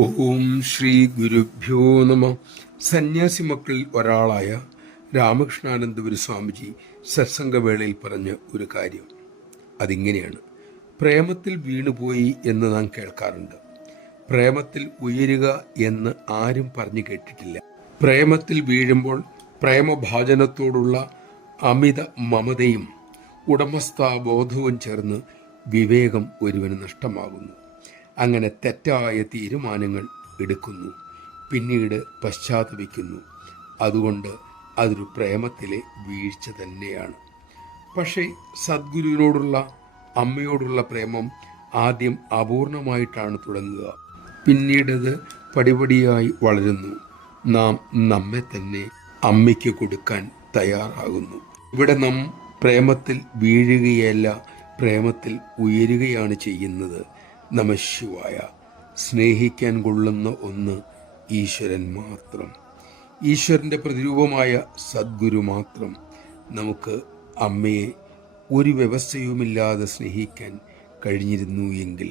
ഓം ശ്രീ ഗുരുഭ്യോ നമ. സന്യാസി മക്കളിൽ ഒരാളായ രാമകൃഷ്ണാനന്ദപുരി സ്വാമിജി സത്സംഗവേളയിൽ പറഞ്ഞ ഒരു കാര്യം അതിങ്ങനെയാണ്: പ്രേമത്തിൽ വീണുപോയി എന്ന് നാം കേൾക്കാറുണ്ട്. പ്രേമത്തിൽ ഉയരുക എന്ന് ആരും പറഞ്ഞു കേട്ടിട്ടില്ല. പ്രേമത്തിൽ വീഴുമ്പോൾ പ്രേമഭാജനത്തോടുള്ള അമിത മമതയും ഉടമസ്ഥാബോധവും ചേർന്ന് വിവേകം ഒരുവന് നഷ്ടമാകുന്നു. അങ്ങനെ തെറ്റായ തീരുമാനങ്ങൾ എടുക്കുന്നു, പിന്നീട് പശ്ചാത്തപിക്കുന്നു. അതുകൊണ്ട് അതൊരു പ്രേമത്തിലെ വീഴ്ച തന്നെയാണ്. പക്ഷേ സദ്ഗുരുവിനോടുള്ള അമ്മയോടുള്ള പ്രേമം ആദ്യം അപൂർണമായിട്ടാണ് തുടങ്ങുക. പിന്നീടത് പടിപടിയായി വളരുന്നു. നാം നമ്മെ തന്നെ അമ്മയ്ക്ക് കൊടുക്കാൻ തയ്യാറാകുന്നു. ഇവിടെ നാം പ്രേമത്തിൽ വീഴുകയല്ല, പ്രേമത്തിൽ ഉയരുകയാണ് ചെയ്യുന്നത്. നമഃശിവായ. സ്നേഹിക്കാൻ കൊള്ളുന്ന ഒന്ന് ഈശ്വരൻ മാത്രം, ഈശ്വരൻ്റെ പ്രതിരൂപമായ സദ്ഗുരു മാത്രം. നമുക്ക് അമ്മയെ ഒരു വ്യവസ്ഥയുമില്ലാതെ സ്നേഹിക്കാൻ കഴിഞ്ഞിരുന്നു എങ്കിൽ